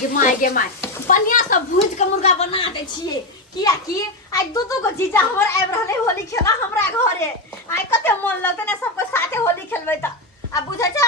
गे my बढ़िया से भूज के मुर्गा बना दे छिए किया कि आज दू गो जीजा हमर आब रहले होली खेला हमरा घरे आइ कते मन लगते ने सबके साथे होली खेलबै त आ बुझै छ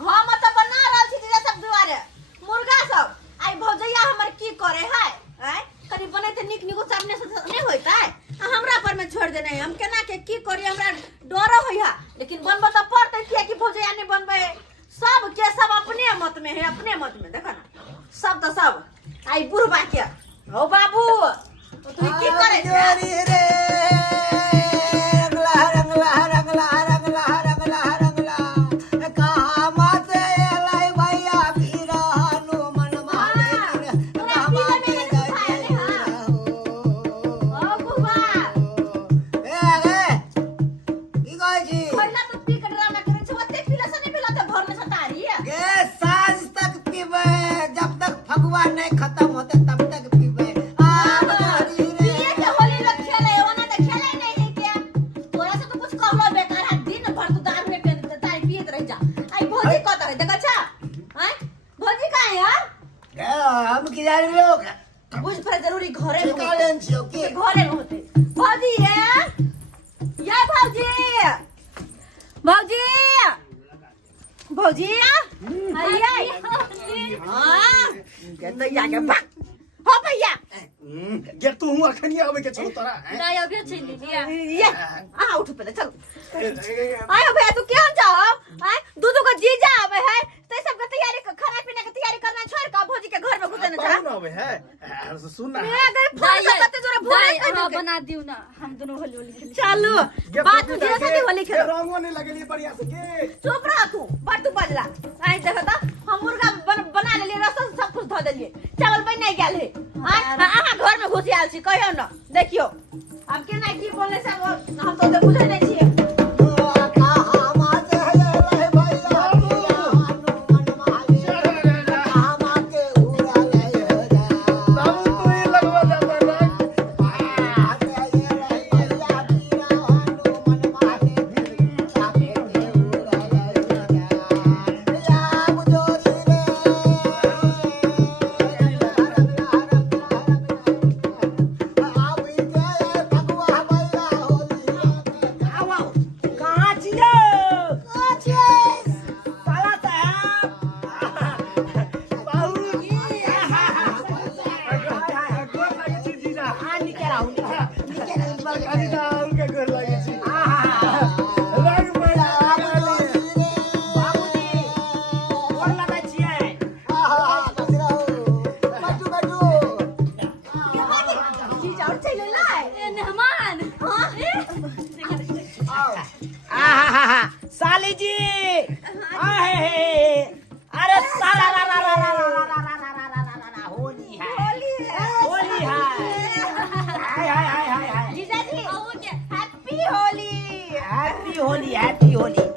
हम त बना रहल छी जीजा सब दुआरे मुर्गा सब आइ भौजैया हमर की करे है हैं कनी बने त निक निको सामने से नहीं होइतै हमरा पर में छोड़ देने हम केना के की करी हमरा डर होइहा लेकिन बनब त पड़तै किया कि भौजैया नहीं बनबै सब के सब अपने मत में है अपने मत में देखा ना सब तो सब आई बुढ़बा के हो बाबू तो तू की करे रे रे रंगला रंगला रंगला रंगला रंगला रंगला कहां मत एलै भैया पीरा हनुमान मारे रामा के गए ओ बुढ़बा ए की कहै छी पहिला तो टिकट ड्रामा करे छ ओते पीला से नहीं पीला तो घर में छतारी के साँझ तक पीबे जब तक फगुआ नहीं खत्म होते तब तक पीबे ये के होली लोग खेले ओना तो खेले नहीं है क्या तोरा से तो कुछ कहलो बेकार है दिन भर तू दारू में पेन तारी पियत रह जा आई भौजी कत रहे देखा छ हैं भौजी का है यार हम की जाने लोग बुझ पर जरूरी घरे में कालन छियो के घरे में होते भौजी है या भौजी भौजी भौजी आइए हां के तो या के बा हो भैया ये तू हूं अखनी आवे के चलो तोरा नहीं अभी छीन लिया ये आ उठ पहले चल आयो भैया तू क्यों जाओ हैं दूध को जीजा आवे है ते सब का तैयारी खाना पीने की तैयारी करना छोड़ का भौजी के घर में घुसने जा कौन आवे है सुन ना मैं अगर फोन से कते जोरे भूल हां बना दियो ना हम दोनों होली होली खेल चलो बात तुझे साथे होली खेलो रंगो नहीं लगेली बढ़िया से के चुप रह तू बड़ तू बजला आई देखता हम मुर्गा बना ले लिए रस सब कुछ धो देलिए चावल बन नहीं गेल है आहा घर में घुसी आल छी कहियो न देखियो अब के ना की बोले से हम तो बुझै नहीं छिए साली जी अरे साला रा रा रा रा रा होली है होली है हाय हाय हाय हाय हाय जीजा ji happy Holi happy Holi happy Holi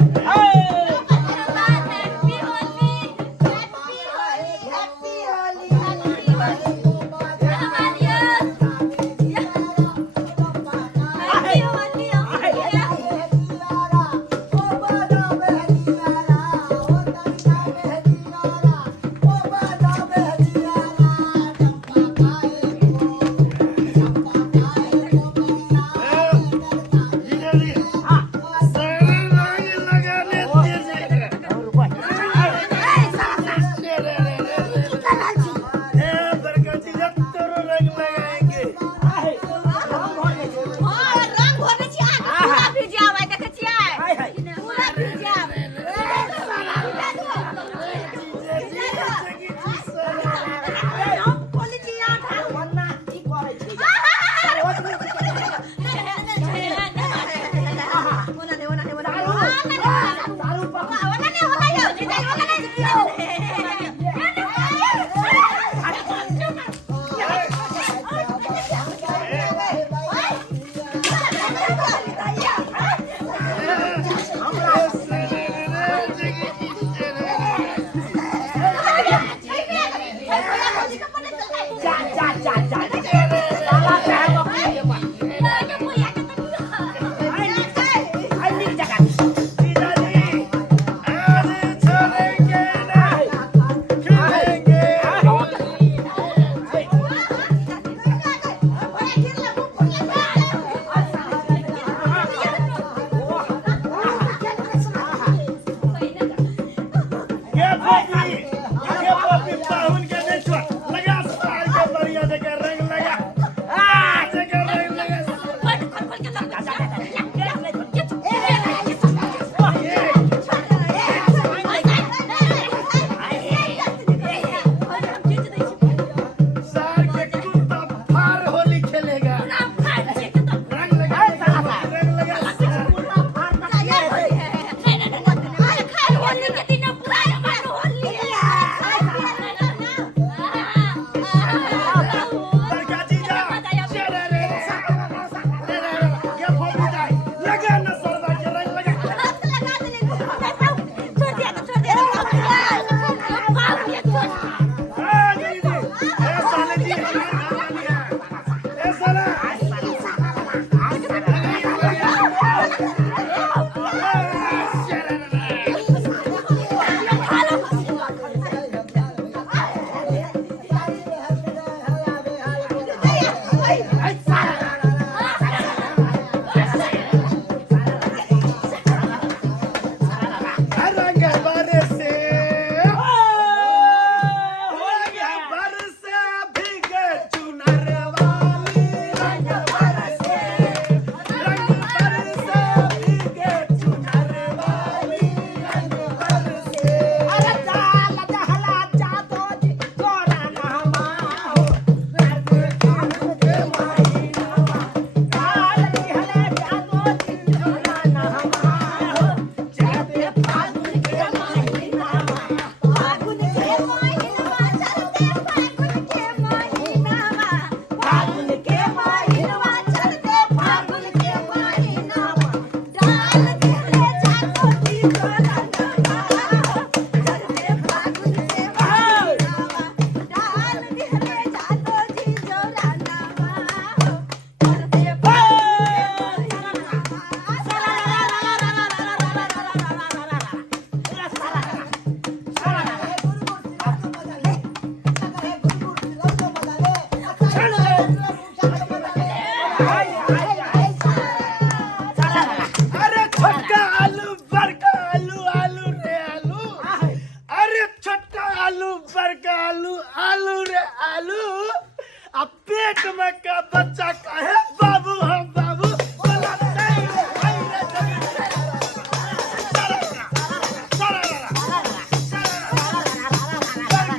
पेट में का बच्चा काहे बाबू हम बाबू बोला नहीं हाय रे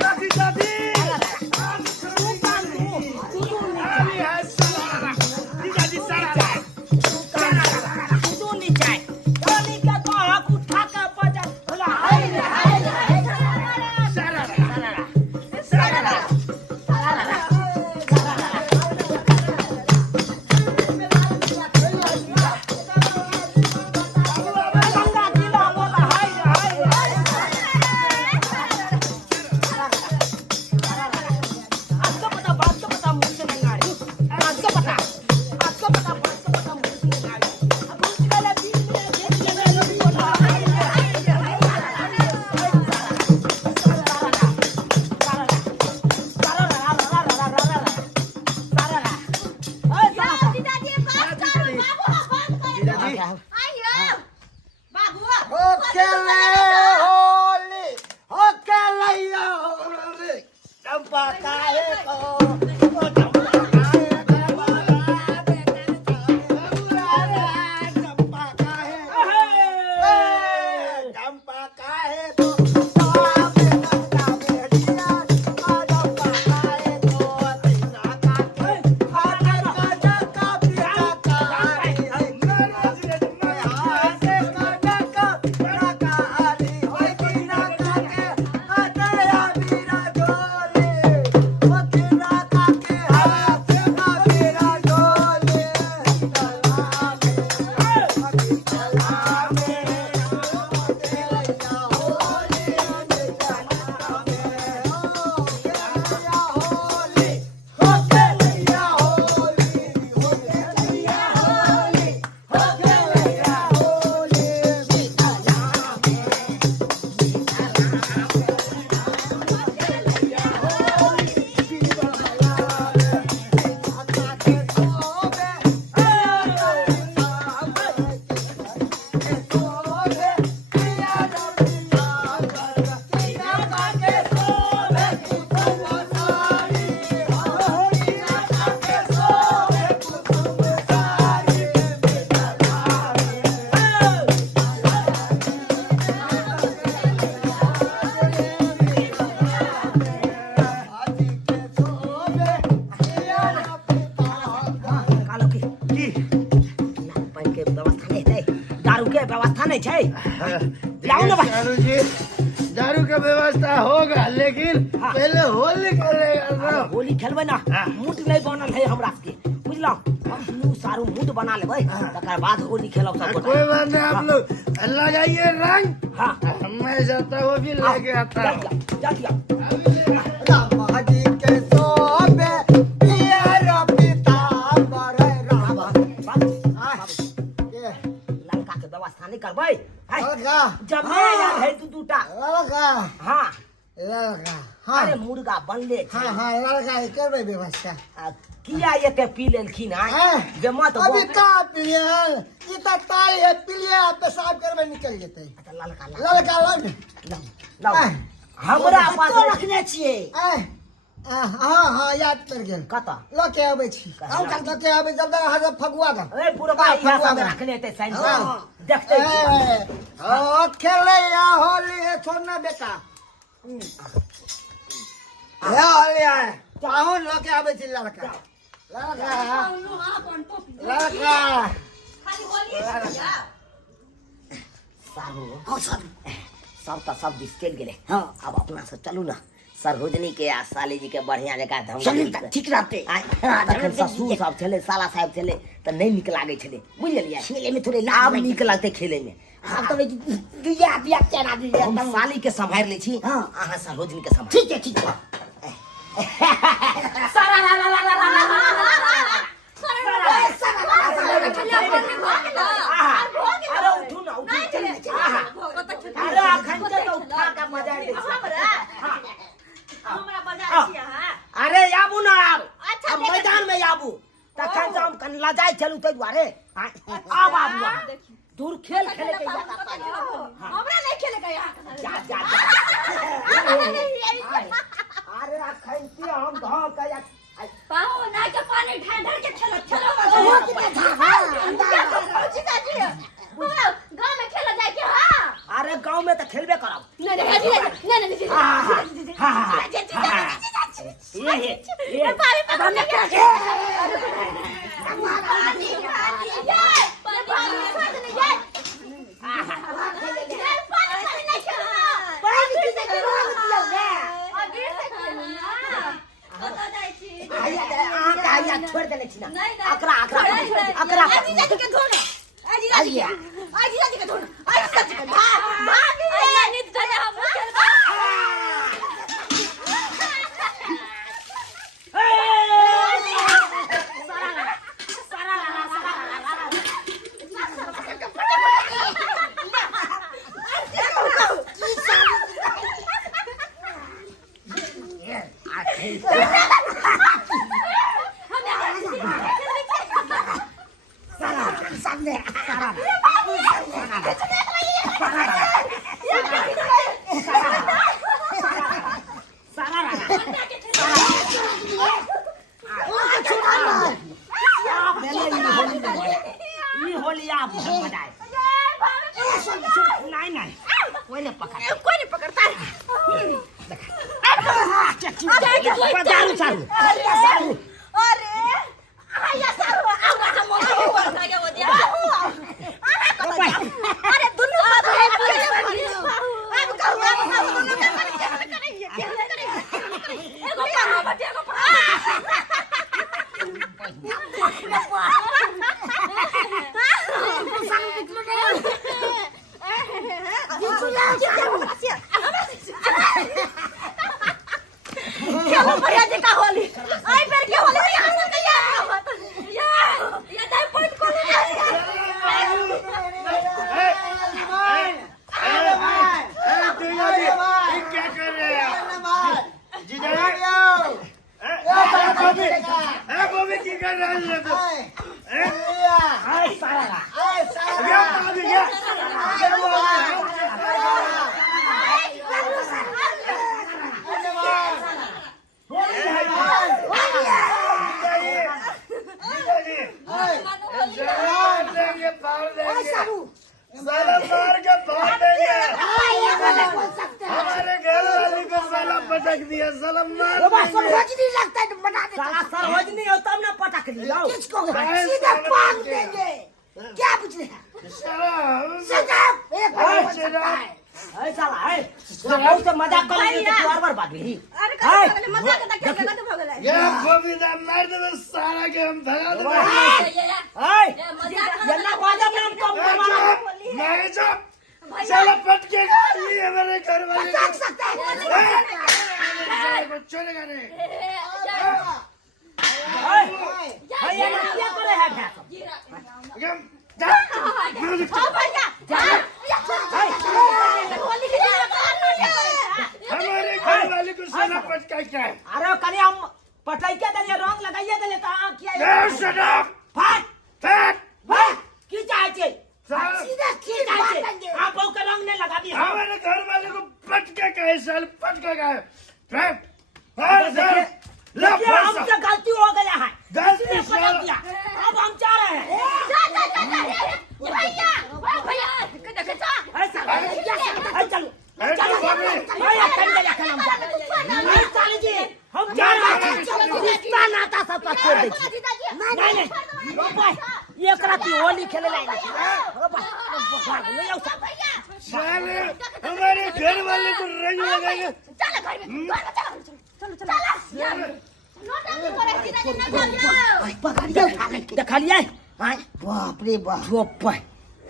दादी दादी अभी है सारा दादी सारा तू नहीं जाए पानी का तो हक उठा के बजा बोला हाय रे चंपा काहे व्यवस्था नहीं है लाओ ना भाई दारू जी दारू का व्यवस्था होगा लेकिन पहले होली खेलेगा होली खेलबे ना मूड नहीं बनल है हमरा के बुझलो हम दुनू सारू मूड बना लेबै तकर बाद होली खेलब सब कोई बात नहीं आप लोग लगाइए रंग हां मैं जाता हूँ भी लेके आता हूँ जा दिया रामा जी के सोबे पियर पिता पर राम लड़का के व्यवस्था नहीं करबै लड़का जब मैं यार है तू दूटा लड़का हां लड़का हाँ अरे मुर्गा बनले हाँ हाँ लड़का करबै व्यवस्था किया एते पी लेलखिन जे मत अभी का पियल ई त ताई है पिलिया पेशाब करबै निकल जेतै लड़का लड़का लाओ हमरा पास रखने छियै हाँ हाँ याद पड़ गेल कत ल के आबै छी हम ल के आबै जब तक अहाँ फगुआ का ए पुरबा इहा सब रखने ते साइन देखते ओ खेले या होली है छोड़ना बेटा या होली है चाहो ल के आबै छी लड़का लड़का लड़का खाली होली सब तो सब दिस चल गेले अब अपना से चलू ना सरहोजनी के आ साली जी के बढ़िया जगह धम ठीक रहते जखन ससुर सब छले साला साहब छले त नहीं निक लागे छले बुझलिए खेले में थोड़े लाभ निक लगते खेले में हम तो दुया बिया चना दिए हम साली के संभाल ले छी आहा सरहोजनी के संभाल ठीक है सारा ला ला ला ला अरे उठू ना उठू चल अरे अखन तो उठा का मजा दे हमरा बाजार छियै हां अरे याबू ना अब अच्छा मैदान में याबू तखन से हम कन लजाई चलू तै दुआरे अब आबू दूर खेल खेले के जाता हमरा नहीं खेले के यहाँ जा जा अरे अखन से हम घाव का पाहो ना के ढाढर के खेलो खेलो वो कितना था हां जीजा जी हमरा गांव में खेला जाए के हां अरे गांव में तो खेलबे करब नहीं नहीं जीजा नहीं ये पानी पकड़ने के छोड़ देले छी ना अकरा अकरा अकरा जीजा जी के धोना जीजा जी के धोना जीजा जी के भाग नहीं तो हम खेलबा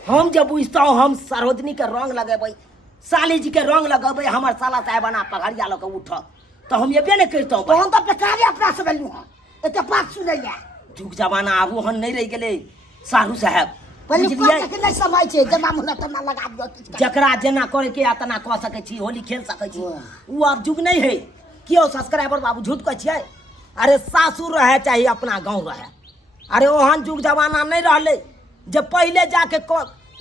हम जब बुझता हूँ हम सरोजनी के रंग लगेबै साली जी के रंग लगेबै हमार साला साहेबाना पगड़िया लग उठ तो हम ये नहीं करता हूँ हम तो बेकार अपना से बोलू एते बात सुनै ले जुग जमाना आबू हम नहीं रह गेले साहू साहब नहीं समय छे जना मुना तना लगा दियो जकरा जेना करे के आतना कह सके छी होली खेल सके छी वो अब जुग नहीं है क्यों सब्सक्राइबर बाबू झूठ कह छियै अरे सासुर रहे चाहिए अपना गाँव रहे अरे ओहन जुग जमाना नहीं रहले जब पहले जाके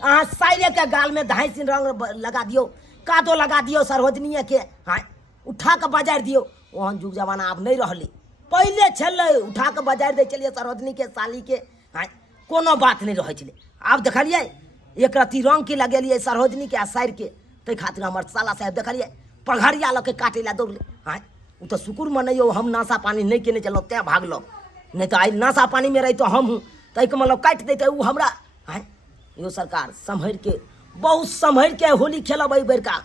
अहाँ साइले के गाल में धाइस रंग लगा दियो कादो लगा दियो सरोजनीय के हाँ उठा के बाजार दियो ओहन जुग जमाना अब नहीं रहले पहले छलै उठा के बजारि दै छलियै सरोजनी के साली के आँय कोनो बात नहीं रहे छलै आब देखलियै एक रत्ती रंग के लगेलियै सरोजनी के आ साइर के तै खातिर हमर साला साहब देखलियै पघड़िया लऽ के काटे ला दौड़ले आँय उ तो शुक्र मनैयो हम नाशा पानी नहीं केने चलो तैं भागलो नहीं तो आई नाशा पानी में रही तो हम हूँ तै के मतलब काटि देते उ हमरा आँय यो सरकार सम्हर के बहुत सम्हर के होली खेलब एहि बेरका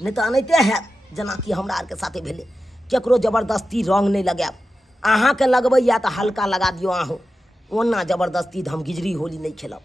नहीं तो अनैते है जना कि हमरा आर के साथे भेले केकरो जबरदस्ती रंग नहीं लगायब अहाँ के लगबै या तो हल्का लगा दियो अहूँ ओना जबरदस्ती हम गिजरी होली नहीं खेलब।